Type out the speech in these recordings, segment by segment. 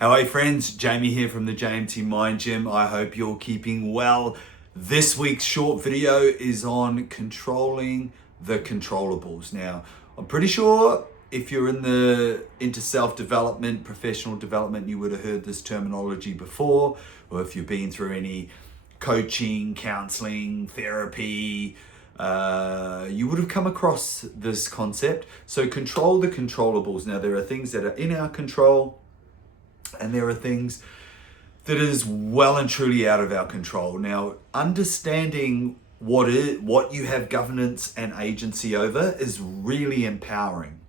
Hello friends, Jamie here from the JMT Mind Gym. I hope you're keeping well. This week's short video is on controlling the controllables. Now, I'm pretty sure if you're into self-development, professional development, you would have heard this terminology before, or if you've been through any coaching, counseling, therapy, you would have come across this concept. So control the controllables. Now, there are things that are in our control, and there are things that is well and truly out of our control. Now, understanding what you have governance and agency over is really empowering.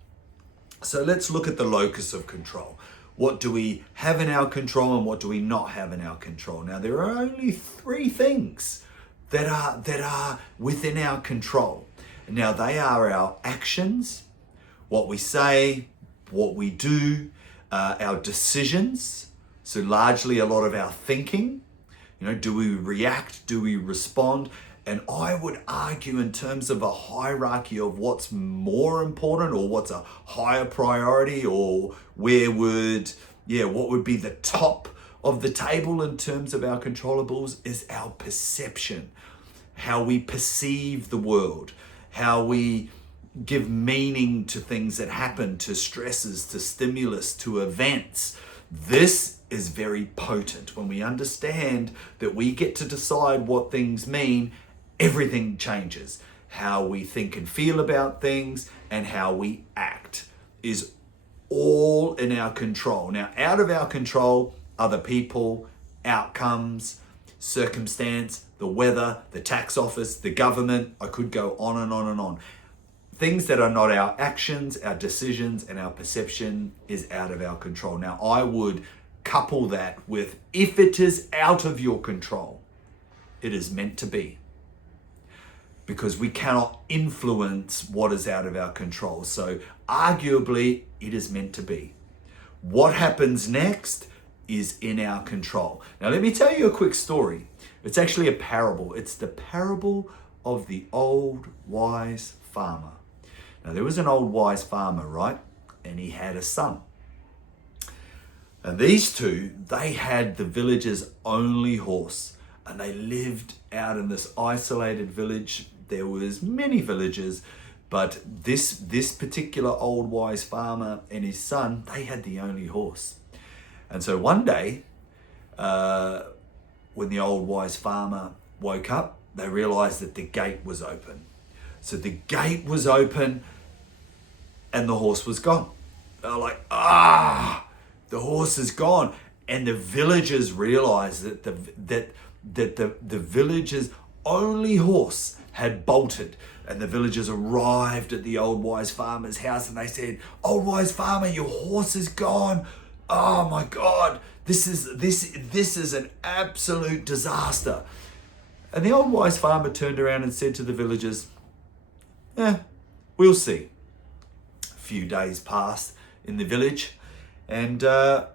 So let's look at the locus of control. What do we have in our control and what do we not have in our control? Now, there are only three things that are within our control. Now, they are our actions, what we say, what we do, our decisions, so largely a lot of our thinking. Do we react? Do we respond? And I would argue in terms of a hierarchy of what's more important or what's a higher priority, or what would be the top of the table in terms of our controllables is our perception, how we perceive the world, how we give meaning to things that happen, to stresses, to stimulus, to events. This is very potent. When we understand that we get to decide what things mean, everything changes. How we think and feel about things and how we act is all in our control. Now, out of our control are the people, outcomes, circumstance, the weather, the tax office, the government. I could go on and on and on. Things that are not our actions, our decisions, and our perception is out of our control. Now, I would couple that with, if it is out of your control, it is meant to be. Because we cannot influence what is out of our control. So arguably, it is meant to be. What happens next is in our control. Now, let me tell you a quick story. It's actually a parable. It's the parable of the old wise farmer. Now, there was an old wise farmer, right? And he had a son. And these two, they had the village's only horse. And they lived out in this isolated village. There was many villages, but this particular old wise farmer and his son, they had the only horse. And so one day, when the old wise farmer woke up, they realized that the gate was open. So the gate was open and the horse was gone. They were like, the horse is gone. And the villagers realized that the village's only horse had bolted. And the villagers arrived at the old wise farmer's house and they said, "Old wise farmer, your horse is gone. Oh my God, this is an absolute disaster." And the old wise farmer turned around and said to the villagers, "We'll see." A few days passed in the village, and the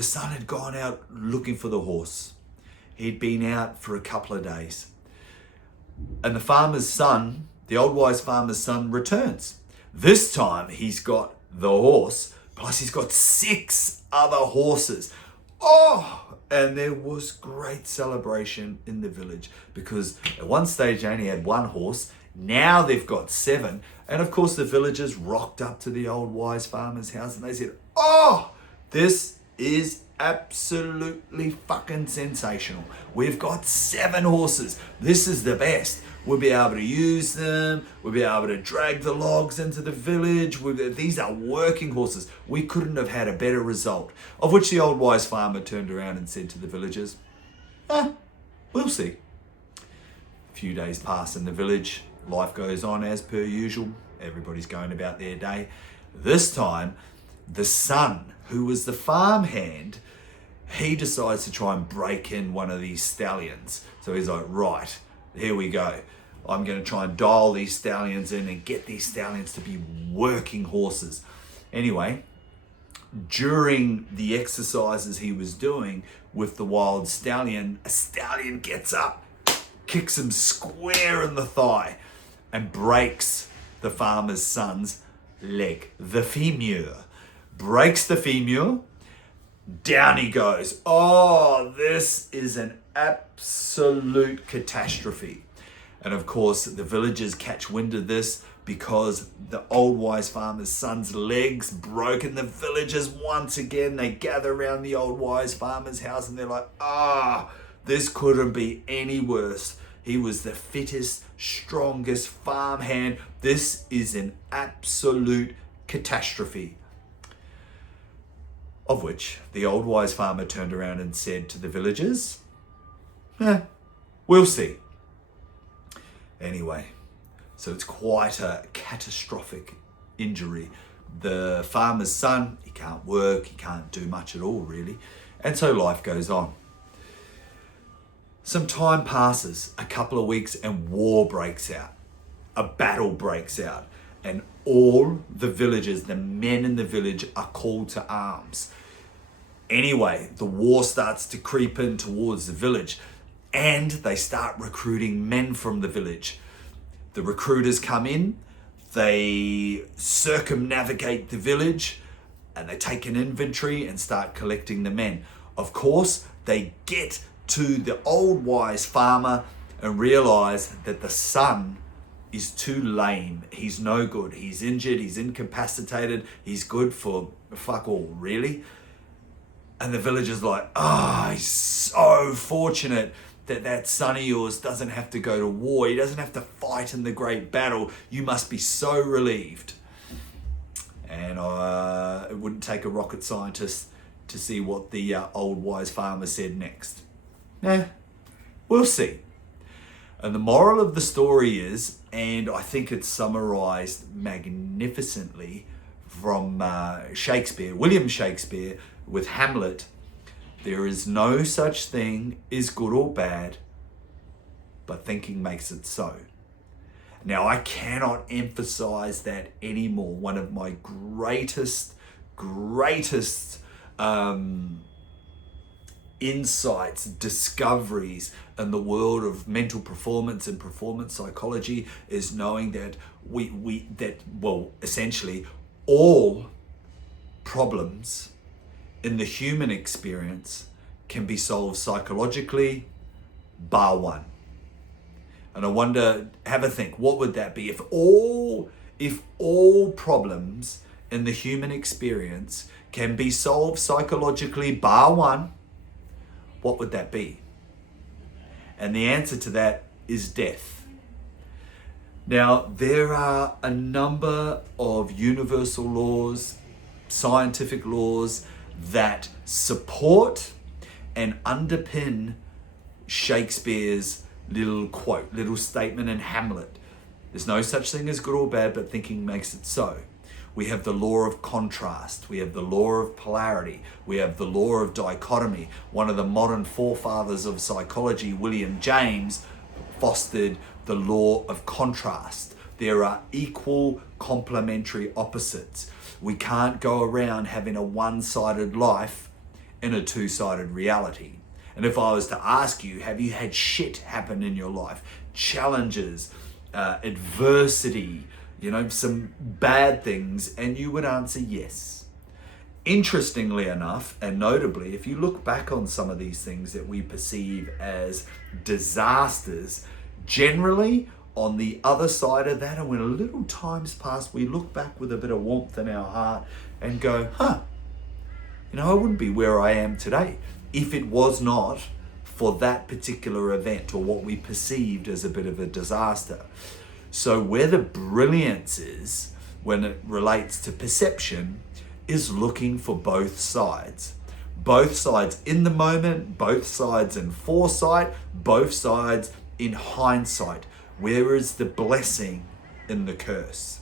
son had gone out looking for the horse. He'd been out for a couple of days. And the farmer's son, the old wise farmer's son, returns. This time he's got the horse, plus he's got 6 other horses. And there was great celebration in the village, because at one stage they only had 1 horse. Now they've got 7. And of course the villagers rocked up to the old wise farmer's house and they said, "This is absolutely fucking sensational. We've got 7 horses. This is the best. We'll be able to use them. We'll be able to drag the logs into the village. These are working horses. We couldn't have had a better result." Of which the old wise farmer turned around and said to the villagers, "We'll see." A few days pass in the village. Life goes on as per usual. Everybody's going about their day. This time, the son, who was the farmhand, he decides to try and break in one of these stallions. So he's like, "Right, here we go. I'm going to try and dial these stallions in and get these stallions to be working horses." Anyway, during the exercises he was doing with the wild stallion, a stallion gets up, kicks him square in the thigh, and breaks the farmer's son's leg, the femur. Breaks the femur, Down he goes. Oh, this is an absolute catastrophe. And of course, the villagers catch wind of this because the old wise farmer's son's legs broke, and the villagers once again, they gather around the old wise farmer's house and they're like, this couldn't be any worse. He was the fittest, strongest farmhand. This is an absolute catastrophe. Of which the old wise farmer turned around and said to the villagers, we'll see. Anyway, so it's quite a catastrophic injury. The farmer's son, he can't work, he can't do much at all really. And so life goes on. Some time passes, a couple of weeks, and war breaks out. A battle breaks out. And all the villagers, the men in the village, are called to arms. Anyway, the war starts to creep in towards the village, and they start recruiting men from the village. The recruiters come in, they circumnavigate the village, and they take an inventory and start collecting the men. Of course, they get to the old wise farmer and realize that the son is too lame. He's no good. He's injured. He's incapacitated. He's good for fuck all, really. And the villager's like, he's so fortunate that that son of yours doesn't have to go to war. He doesn't have to fight in the great battle. You must be so relieved. And it wouldn't take a rocket scientist to see what the old wise farmer said next. We'll see. And the moral of the story is, and I think it's summarized magnificently from Shakespeare, William Shakespeare, with Hamlet, there is no such thing as good or bad, but thinking makes it so. Now, I cannot emphasize that anymore. One of my greatest insights, discoveries in the world of mental performance and performance psychology is knowing that essentially all problems in the human experience can be solved psychologically, bar one. And I wonder, have a think, what would that be? If all problems in the human experience can be solved psychologically, bar one, what would that be? And the answer to that is death. Now, there are a number of universal laws, scientific laws, that support and underpin Shakespeare's little quote, little statement in Hamlet. There's no such thing as good or bad, but thinking makes it so. We have the law of contrast. We have the law of polarity. We have the law of dichotomy. One of the modern forefathers of psychology, William James, fostered the law of contrast. There are equal complementary opposites. We can't go around having a one-sided life in a two-sided reality. And if I was to ask you, have you had shit happen in your life? Challenges, adversity, some bad things, and you would answer yes. Interestingly enough, and notably, if you look back on some of these things that we perceive as disasters, generally on the other side of that, and when a little time's passed, we look back with a bit of warmth in our heart and go, I wouldn't be where I am today if it was not for that particular event or what we perceived as a bit of a disaster. So where the brilliance is when it relates to perception is looking for both sides. Both sides in the moment, both sides in foresight, both sides in hindsight. Where is the blessing in the curse?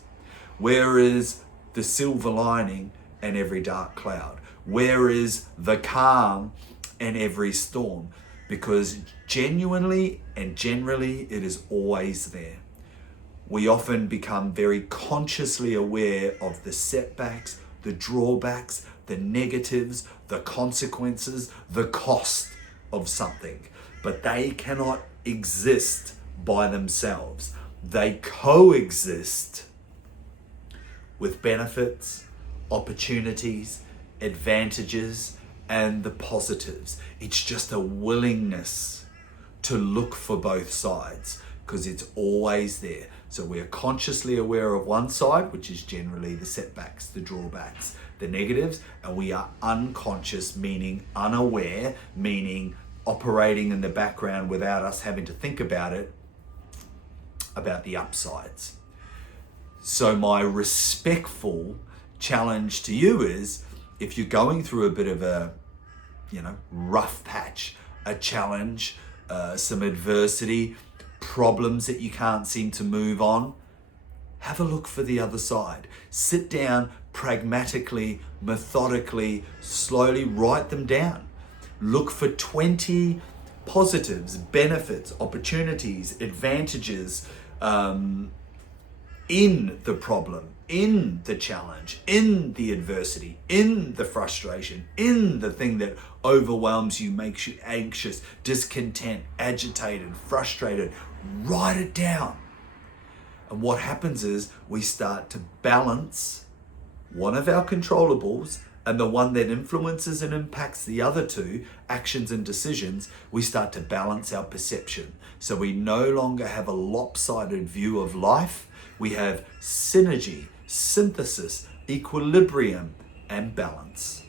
Where is the silver lining in every dark cloud? Where is the calm in every storm? Because genuinely and generally, it is always there. We often become very consciously aware of the setbacks, the drawbacks, the negatives, the consequences, the cost of something. But they cannot exist by themselves. They coexist with benefits, opportunities, advantages, and the positives. It's just a willingness to look for both sides, because it's always there. So we're consciously aware of one side, which is generally the setbacks, the drawbacks, the negatives, and we are unconscious, meaning unaware, meaning operating in the background without us having to think about it, about the upsides. So my respectful challenge to you is, if you're going through a bit of a, rough patch, a challenge, some adversity, problems that you can't seem to move on, have a look for the other side. Sit down, pragmatically, methodically, slowly write them down. Look for 20 positives, benefits, opportunities, advantages in the problem, in the challenge, in the adversity, in the frustration, in the thing that overwhelms you, makes you anxious, discontent, agitated, frustrated. Write it down. And what happens is we start to balance one of our controllables, and the one that influences and impacts the other two, actions and decisions, we start to balance our perception. So we no longer have a lopsided view of life. We have synergy, synthesis, equilibrium, and balance.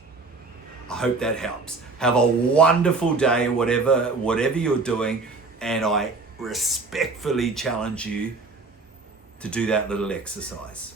I hope that helps. Have a wonderful day, whatever you're doing, and I respectfully challenge you to do that little exercise.